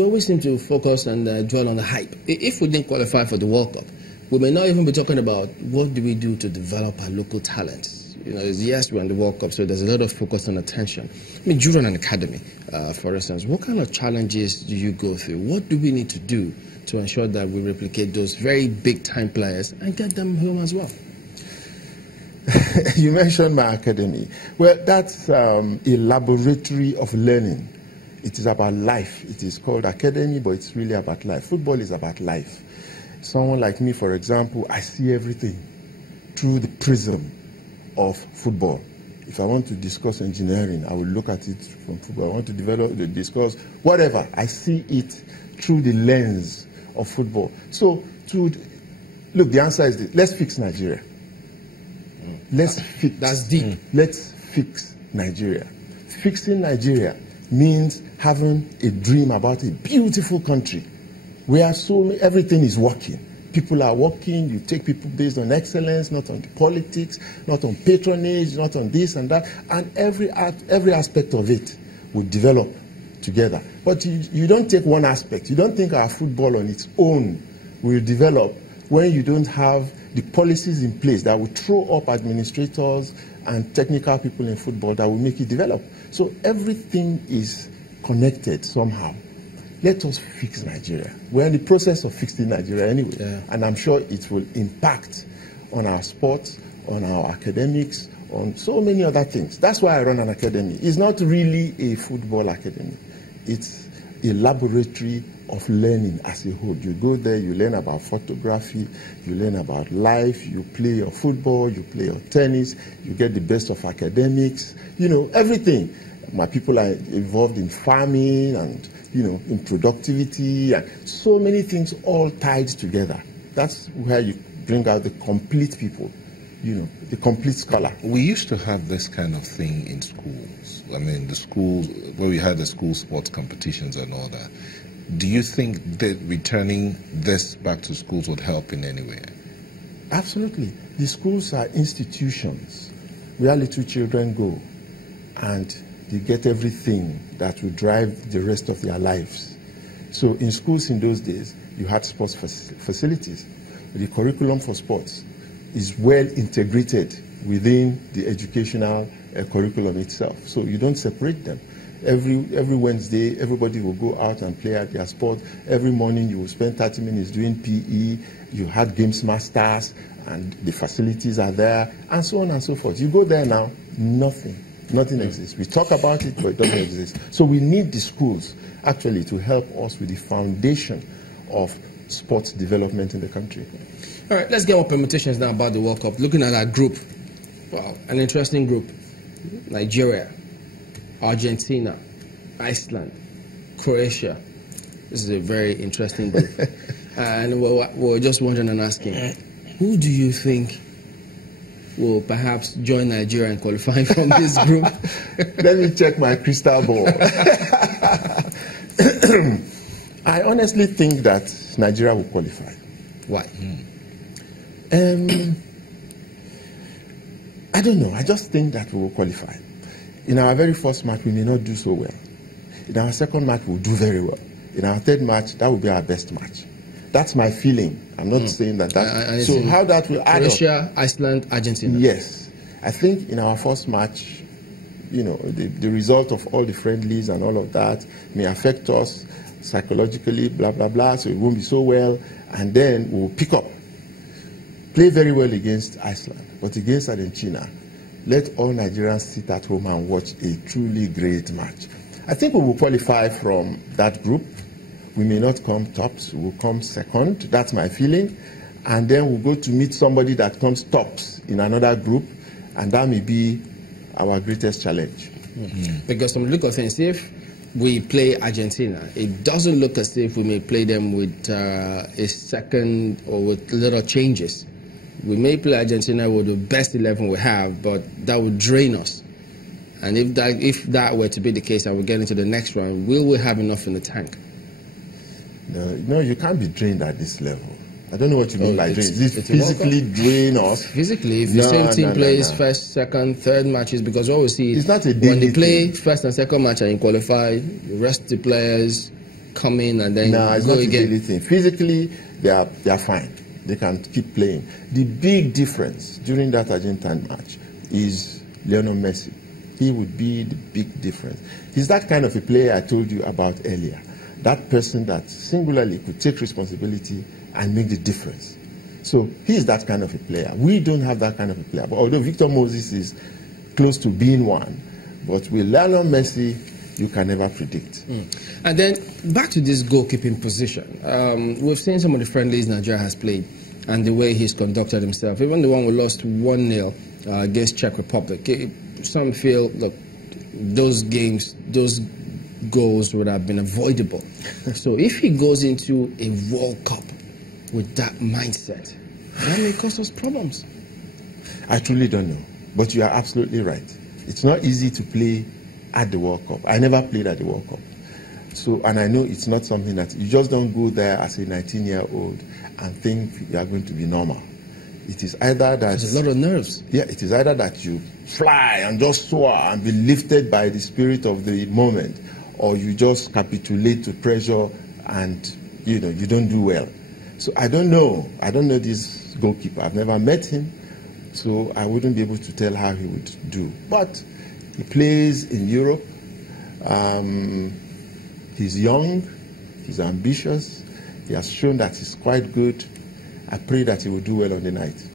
We always seem to focus and dwell on the hype. If we didn't qualify for the World Cup, we may not even be talking about what do we do to develop our local talents. You know, yes, we're in the World Cup, so there's a lot of focus and attention. I mean, you run an academy, for instance. What kind of challenges do you go through? What do we need to do to ensure that we replicate those very big-time players and get them home as well? You mentioned my academy. Well, that's a laboratory of learning. It is about life. It is called academy, but it's really about life. Football is about life. Someone like me, for example, I see everything through the prism of football. If I want to discuss engineering, I will look at it from football. I want to discuss whatever. I see it through the lens of football. So, look, the answer is this. Let's fix Nigeria. Let's fix. That's deep. Let's fix Nigeria. Fixing Nigeria means having a dream about a beautiful country where everything is working. People are working. You take people based on excellence, not on politics, not on patronage, not on this and that. And every aspect of it will develop together. But you don't take one aspect. You don't think our football on its own will develop when you don't have the policies in place that will throw up administrators and technical people in football that will make it develop. So everything is connected somehow. Let us fix Nigeria. We're in the process of fixing Nigeria anyway, and I'm sure it will impact on our sports, on our academics, on so many other things. That's why I run an academy. It's not really a football academy. It's a laboratory of learning as a whole. You go there, you learn about photography, you learn about life, you play your football, you play your tennis, you get the best of academics, you know, everything. My people are involved in farming and, you know, in productivity and so many things all tied together. That's where you bring out the complete people, you know, the complete scholar. We used to have this kind of thing in schools. I mean, the schools, where we had the school sports competitions and all that. Do you think that returning this back to schools would help in any way? Absolutely. The schools are institutions where little children go and they get everything that will drive the rest of their lives. So in schools in those days, you had sports facilities. The curriculum for sports is well integrated within the educational curriculum itself. So you don't separate them. Every Wednesday, everybody will go out and play at their sport. Every morning, you will spend 30 minutes doing PE. You had games masters, and the facilities are there, and so on and so forth. You go there now, nothing exists. We talk about it, but it doesn't exist. So we need the schools, actually, to help us with the foundation of sports development in the country. All right, let's get more permutations now about the World Cup. Looking at our group, wow, an interesting group. Nigeria, Argentina, Iceland, Croatia. This is a very interesting group. And we're just wondering and asking, who do you think will perhaps join Nigeria and qualify from this group? Let me check my crystal ball. I honestly think that Nigeria will qualify. Why? I don't know. I just think that we will qualify. In our very first match, we may not do so well. In our second match, we'll do very well. In our third match, that will be our best match. That's my feeling. I'm not saying that. So how that will add Croatia, Iceland, Argentina. Yes. I think in our first match, you know, the result of all the friendlies and all of that may affect us psychologically, blah, blah, blah, so it won't be so well. And then we'll pick up. Play very well against Iceland, but against Argentina, let all Nigerians sit at home and watch a truly great match. I think we will qualify from that group. We may not come tops, we will come second. That's my feeling. And then we'll go to meet somebody that comes tops in another group, and that may be our greatest challenge. Because from the look of things, if we play Argentina, it doesn't look as if we may play them with a second or with little changes. We may play Argentina with the best 11 we have, but that would drain us. And if that were to be the case and we get into the next round, will we have enough in the tank? No, you can't be drained at this level. I don't know what you mean by drain. Is this physically drain us? Physically, if the same team plays first, second, third matches, because what we see is it's not a when they play thing. first and second match and you qualify, the rest of the players come in and then No, it's go not a again? daily thing. Physically, they are fine. They can keep playing. The big difference during that Argentine match is Lionel Messi. He would be the big difference. He's that kind of a player I told you about earlier. That person that singularly could take responsibility and make the difference. So he is that kind of a player. We don't have that kind of a player. But although Victor Moses is close to being one, but with Lionel Messi, you can never predict. And then back to this goalkeeping position. We've seen some of the friendlies Nigeria has played and the way he's conducted himself. Even the one we lost 1-0 against Czech Republic. Some feel, look, those games, those goals would have been avoidable. So if he goes into a World Cup with that mindset, that may cause us problems. I truly don't know. But you are absolutely right. It's not easy to play at the World Cup. I never played at the World Cup. So, and I know it's not something that you just don't go there as a 19-year-old and think you are going to be normal. It is either that... There's a lot of nerves. Yeah, it is either that you fly and just soar and be lifted by the spirit of the moment, or you just capitulate to pressure and, you know, you don't do well. So I don't know. I don't know this goalkeeper. I've never met him, so I wouldn't be able to tell how he would do. But he plays in Europe. He's young. He's ambitious. He has shown that he's quite good. I pray that he will do well on the night.